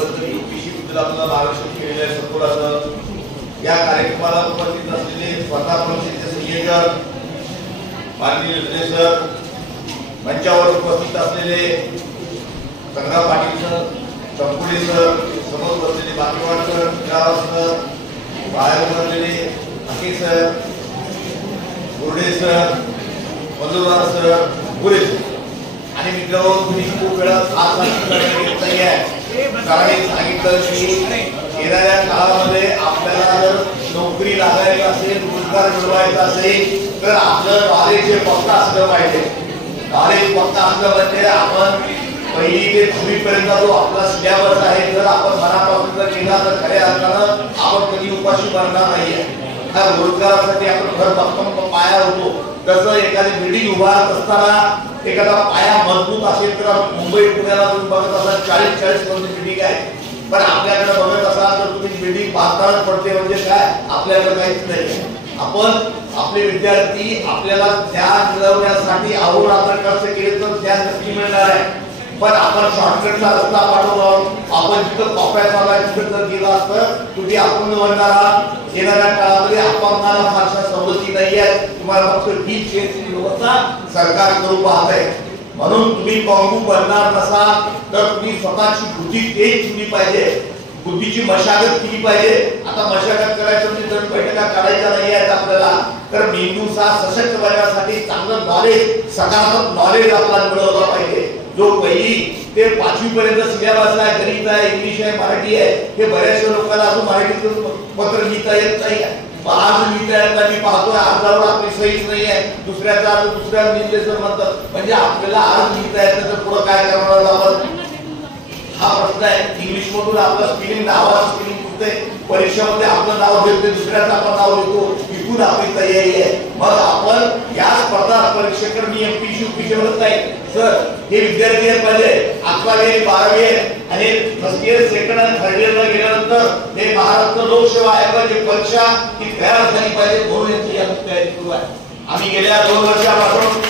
पद्धती कृषी विद्यापीठाला मार्गदर्शन केलेलं आहे संकुलाचं। या कार्यक्रमाला उपस्थित असलेले स्वतः परिषदेचे संयोजक माननीय सर, मंचावर उपस्थित असलेले संग्राम पाटील सर, चंपुडे सर, समोर बसलेले बाकीवाड सर, गाव सर, बाहेर उभारलेले हकी सर, गुरडे सर, मधुरार सर, पुरे आणि मित्रांनो, तुम्ही खूप वेळा सांगितलं की येणाऱ्या काळामध्ये आपल्याला जर नोकरी लागायची असेल, रोजगार मिळवायचा असेल तर आपलं नॉलेज पक्का असलं पाहिजे। नॉलेज पक्का असलं म्हणजे आपण पहिली ते 10वी पर्यंत जो आपला सिलेबस आहे जर आपण मनापासून जर केला तर खऱ्या अर्थानं आपण कधी उपाशी मरणार नाहीये। रोजगारासाठी आपण घर भक्कम पाया होतो, तसं एखादी बिल्डिंग उभारत असताना एखादा पाया मजबूत असेल तर मुंबई पुण्याला तुम्ही बघत असाल 40-40 मजली बिल्डिंग आहे, पण आपल्याकडे बघत असाल तर तुम्ही बिल्डिंग बांधतानाच पडते म्हणजे काय, आपल्याकडे काहीच नाही। आपण आपले विद्यार्थी आपल्याला ज्ञान मिळवण्यासाठी अहोरात्र कष्ट केले तर ज्ञान नक्की मिळणार आहे, पण आपण शॉर्टकटचा रस्ता पाठवतो। आपण जिथं कॉप्या चालू आहे तिथं जर गेला तर तुम्ही आपण म्हणणारा येणाऱ्या काळामध्ये अपंगाला फारशा सवलती नाही आहेत, तुम्हाला फक्त फीस चेंजची व्यवस्था सरकार करू पाहत आहे। म्हणून तुम्ही काँगू बनणार नसाल तर तुम्ही स्वतःची बुद्धी तेज ठेवली पाहिजे, बुद्धीची मशागत केली पाहिजे। आता मशागत करायचं म्हणजे जर बैठका काढायच्या नाही आहेत आपल्याला, तर मेंदूचा सशक्त बनण्यासाठी चांगलं नॉलेज, सकारात्मक नॉलेज आपल्याला मिळवलं पाहिजे। जो पहिली ते 5वी पर्यंत सिलेबस आहे, गणित आहे, इंग्लिश आहे, मराठी आहे, हे बऱ्याचशा लोकांना अजून मराठीतून पत्र लिहिता येत नाही। आज लिहिता येत नाही, मी पाहतोय अर्जावर आपली सहीच नाही आहे, दुसऱ्याचा अर्ज दुसऱ्याला लिहिलेसर म्हणतात, म्हणजे आपल्याला अर्ज लिहिता येत तर पुढे काय करणार आपण, हा प्रश्न आहे। इंग्लिश मधून आपलं स्पेलिंग नावाचं स्पेलिंग चुकतंय, परीक्षेमध्ये आपलं नाव घेतोय, दुसऱ्याचं आपण नाव लिहितो, इथून आपली तयारी आहे। मग आपण या स्पर्धा परीक्षेकडे मी एमपीसी यूपीसी म्हणत नाही सर, हे विद्यार्थी आहेत माझे 11वी 12वी आणि फर्स्ट इयर सेकंड आणि थर्ड इयरला गेल्यानंतर हे महाराष्ट्र लोकसेवा आयोगाची परीक्षा ही तयार झाली पाहिजे, म्हणून यांची या तयारी सुरू आहे। आम्ही गेल्या 2 वर्षापासून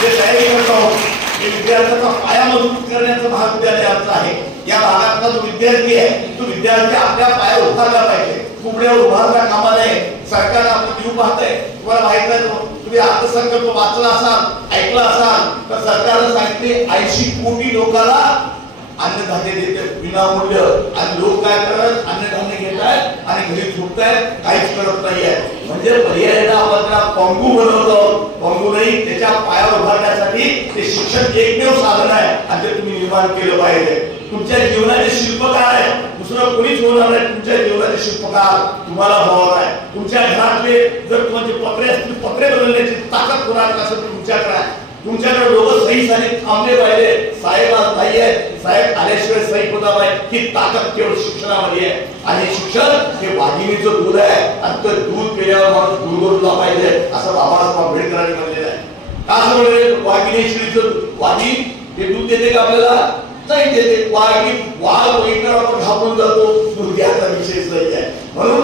जे तयारी करत आहोत विद्यार्थ्यांचा पाया मजबूत करण्याचं महाविद्यालय आमचं आहे। या भागातला जो विद्यार्थी आहे तो विद्यार्थी आपल्या पायावर उभारला पाहिजे, कुबड्यावर उभारला कामा नये। सरकार आपण देऊ पाहतंय, तुम्हाला माहित आहे, तुम्ही अर्थसंकल्प वाचला असाल, ऐकला असाल तर सरकारने सांगितले 80 कोटी लोकांना अन्नधान्य देते विनामूल्य, आणि लोक काय करतात, अन्नधान्य घेतात आणि घरी झोपतायत, काहीच करत नाहीये। म्हणजे पर्यायाला आपण त्याला पंगू बनवतो, पंगू नाही, त्याच्या पायावर उभारण्यासाठी ते शिक्षण एकमेव साधन आहे आणि ते तुम्ही निर्माण केलं पाहिजे। तुमच्या जीवनाचे शिल्पकार आहे, दुसरं कोणीच होणार नाही, तुमच्या जीवनाचे शिल्पकार तुम्हाला होणार आहे। तुमच्या घरातले जर तुमचे पत्रे असतील, पत्रे बदलण्याची ताकद होणार असेल तुमच्याकडे आहे, तुमच्याकडे लोक सही साठी थांबले पाहिजे, साहेब आज नाहीये, साहेब आल्याशिवाय सही होता नाही, ही ताकद केवळ शिक्षणामध्ये आहे। आणि शिक्षण हे वाघिणीचं दूध आहे आणि ते दूध पिल्यावर माणूस गुरगुरला पाहिजे असं बाबासाहेब आंबेडकरांनी म्हणलेलं आहे। का म्हणजे वाघिणी शिळीचं वाघीण ते दूध देते का आपल्याला, नाही देते। वाघीण वाघ बघितल्यावर आपण घाबरून जातो, दुर्ग्याचा विषय नाही आहे। म्हणून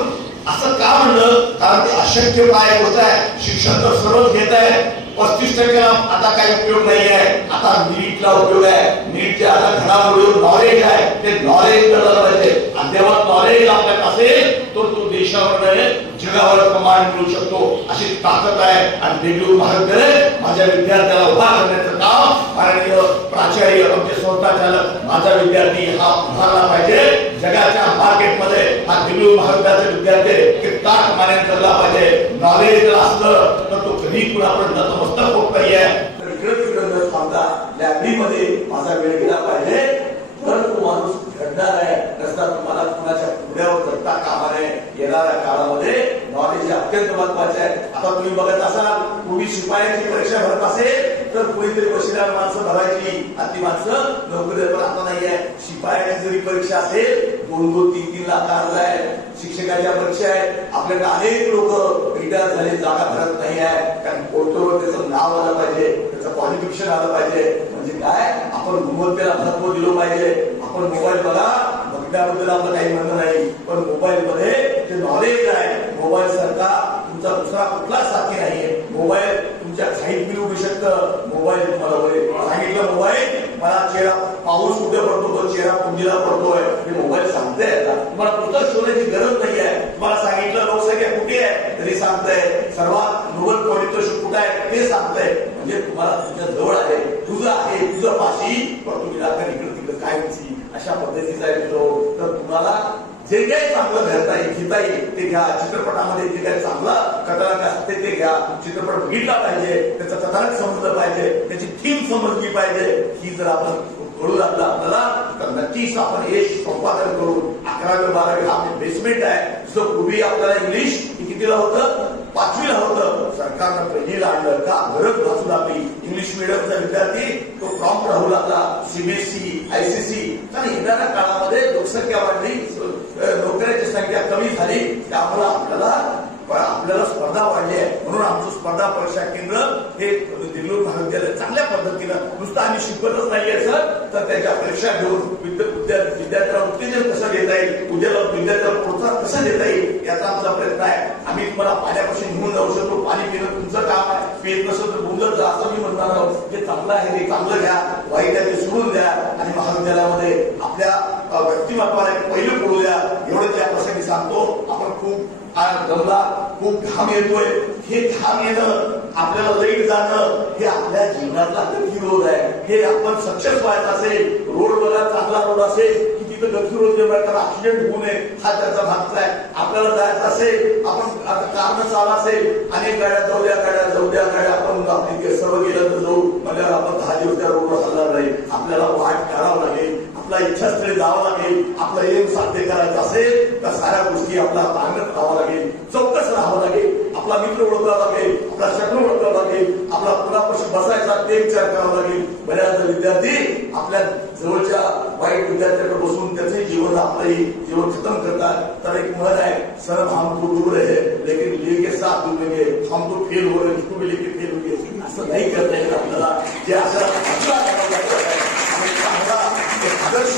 असं का म्हणलं, कारण ते अशक्य काय होत आहे, शिक्षण तर सर्वच घेत आहे, 35% आता काही उपयोग नाही आहे, आता नीटला उपयोग आहे। नीटच्या आता घडामोडीवर नॉलेज आहे, ते नॉलेज मिळालं पाहिजे। अद्यावत नॉलेज आपल्यात असेल तर तो देशावर नव्हे जगावर कमांड मिळू शकतो, अशी ताकद आहे। आणि बेंगळुरू महाविद्यालय माझ्या विद्यार्थ्याला उभा करण्याचं काम माननीय प्राचार्य आमचे संस्थाचालक माझा विद्यार्थी हा उभारला पाहिजे। जगाच्या मार्केटमध्ये हा बेंगळुरू महाविद्यालयाचा विद्यार्थी एक ताक मानेन चालला पाहिजे। नॉलेज जर असलं तर तो कधी पण आपण नतमस्तक होत नाहीये, तर इकडे थांबता लायब्ररीमध्ये माझा वेळ गेला पाहिजे, तर तो माणूस घडणार आहे। नसता तुम्हाला कुणाच्या पुढ्यावर चढता कामा नये। येणाऱ्या काळामध्ये नॉलेज अत्यंत महत्वाचे आहे। आता तुम्ही बघत असाल, पूर्वी शिपायाची परीक्षा भरत असेल तर कोणीतरी बशीदार माणसं भरायची आणि ती माणसं नोकरी पण आता नाहीये। शिपायाची जरी परीक्षा असेल 2-2, 3-3 लाख अर्ज आहे, शिक्षकाच्या परीक्षा आहे, आपल्याकडे अनेक लोक रिटायर झाले, जागा भरत नाही आहे, कारण पोर्टलवर त्याचं नाव आलं पाहिजे, त्याचं क्वालिफिकेशन आलं पाहिजे। म्हणजे काय, आपण गुणवत्तेला महत्व दिलं पाहिजे। आपण मोबाईल बघा, बघण्याबद्दल आपलं काही म्हणणं नाही, पण मोबाईल मध्ये जे नॉलेज आहे, मोबाईल सारखा तुमचा दुसरा कुठला साथी नाहीये. मोबाईल तुमच्या खाईत मिळू शकतं. मोबाईल तुम्हाला सांगितलं मोबाईल मला चेहरा पाऊस कुठे पडतो तो चेहरा कुंडीला पडतोय हे मोबाईल सांगताय. तुम्हाला पुस्तक शोधायची गरज नाहीये. तुम्हाला सांगितलं लोकसंख्या कुठे आहे तरी सांगताय. सर्वात नोबल पारितोषिक कुठे आहे ते सांगताय. म्हणजे तुम्हाला तुमच्या जवळ आहे, तुझं आहे, तुझं पाशी, पण तुम्ही दाखल इकडे तिकडे काय अशा पद्धतीचा येतो. तर तुम्हाला जे काही चांगलं घेता येईल ते घ्या. चित्रपटामध्ये जे काही चांगलं कथानक असते ते घ्या. चित्रपट बघितला पाहिजे, त्याचा कथानक समजलं पाहिजे, त्याची थीम समजली पाहिजे. ही जर आपण कळू लागलं आपल्याला तर नक्कीच आपण यश संपादन करू. 11वी 12वी हा बेसमेंट आहे. जो पूर्वी आपल्याला इंग्लिश कितीला होतं, 5वीला होतं. सरकारनं पहिलीला आणलं का गरज भासू लागली. इंग्लिश मिडियमचा विद्यार्थी तो प्रॉम्प्ट राहू लागला. सीबीएसई ICSE आणि येणाऱ्या काळामध्ये लोकसंख्या वाढली, नोकऱ्याची संख्या कमी झाली. त्यामुळे आपल्याला स्पर्धा वाढली आहे. म्हणून आमचं स्पर्धा परीक्षा केंद्र हे दिल्ली महाविद्यालय चांगल्या पद्धतीनं नुसतं आम्ही शिकवतच नाहीये सर, तर त्याच्या परीक्षा घेऊन विद्यार्थ्याला उत्तेजन कसं देता येईल, विद्यार्थ्याला प्रोत्साहन कसं देता येईल याचा आमचा प्रयत्न आहे. आम्ही तुम्हाला पाण्यापासून घेऊन जाऊ शकतो. पाणी पिणं तुमचं काम आहे. पित नसेल तर बोलत जा असं मी म्हणणार आहोत. जे चांगलं आहे ते चांगलं घ्या, वाईट आहे ते सोडून द्या आणि महाविद्यालयामध्ये आपल्या व्यक्तिमत्वाला एक पहिलं पडू द्या. एवढं त्या प्रसंगी सांगतो. आपण खूप जमला, खूप घाम येतोय. हे घाम येणं, आपल्याला लाईट जाणं हे आपल्या जीवनातला गतिरोध आहे. हे आपण सक्सेस व्हायचं असेल, रोड बघा चांगला रोड असेल की तिथं गतिरोध कारण ऍक्सिडेंट होऊ नये हा त्याचा भागचा आहे. आपल्याला जायचं असेल, आपण आता कारनं चालला असेल, अनेक गाड्या जाऊ द्या आपण आपली सर्व गेलं तर जाऊ म्हणल्यावर आपण 10 दिवस त्या रोडवर चालणार नाही. आपल्याला वाट करावं लागेल, आपला इच्छास्थळी जावं लागेल. आपलं एम साध्य करायचं असेल तर साऱ्या गोष्टी आपल्याला तांगत राहावं लागेल, चौकस राहावं लागेल. आपला मित्र ओळखावा लागेल, आपला शत्रू ओळखावा लागेल, आपला कुणापाशी बसायचा ते विचार करावा लागेल. बऱ्याच विद्यार्थी आपल्या जवळच्या वाईट विद्यार्थ्याकडे बसून त्याचे जीवन आपलंही जीवन खतम करतात. तर एक म्हण आहे, सर हमको दूर है लेकिन लेके साथ दूंगे, हम तो फेल हो रहे उसको भी लेके फेल होंगे. असं नाही करता येईल आपल्याला. जे आदर्श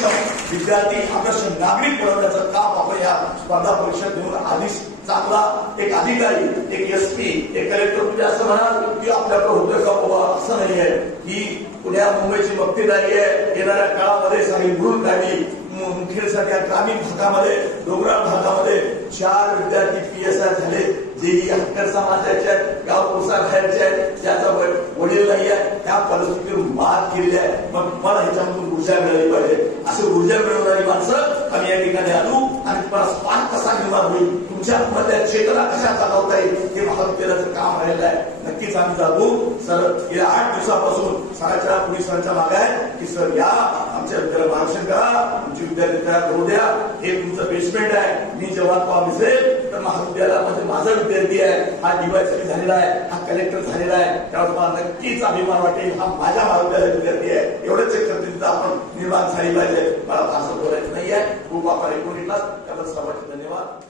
विद्यार्थी, आदर्श नागरिक बनवण्याचं काम आपण या स्पर्धा परीक्षा देऊन आधीच चांगला एक अधिकारी, एक SP, एक कलेक्टर म्हणजे असं म्हणाल की आपल्याकडे होतं का बाबा, असं नाहीये. ही पुण्या मुंबईची मक्तेदारी आहे. येणाऱ्या काळामध्ये सारी मुरुड काढली. मुखेडसाठी ग्रामीण भागामध्ये, डोंगराळ भागामध्ये 4 विद्यार्थी PSI झाले. जे हक्कर समाजाचे आहेत, गाव कोसा खायचे आहेत, ज्याचा वडील नाही आहे, त्या परिस्थितीवर मात केलेली आहे. मग मला ह्याच्यामधून ऊर्जा मिळाली पाहिजे. असे ऊर्जा मिळवणारी माणसं आम्ही या ठिकाणी आणू आणि तुम्हाला स्पार्क कसा निर्माण होईल, तुमच्या मध्ये चेतना कशा चालवता येईल हे महाविद्यालयाचं काम राहिलं आहे. नक्कीच आम्ही जागू. सर गेल्या 8 दिवसापासून सराच्या पोलिसांच्या मागे आहे की सर या आमच्या विद्यालय मार्गदर्शन करा, तुमची विद्यार्थी तयार करू द्या. हे तुमचं बेसमेंट आहे. मी जेव्हा तो दिसेल तर महाविद्यालयामध्ये माझा विद्यार्थी आहे, हा DYSP झालेला आहे, हा कलेक्टर झालेला आहे, त्यावर मला नक्कीच अभिमान वाटेल. हा माझ्या महाविद्यालयाचा विद्यार्थी आहे. एवढंच एक करतील आपण निर्माण झाली पाहिजे. मला असं बोलायचं नाहीये. खूप आपण ऐकून घेतला त्याबद्दल सर्वांचे धन्यवाद.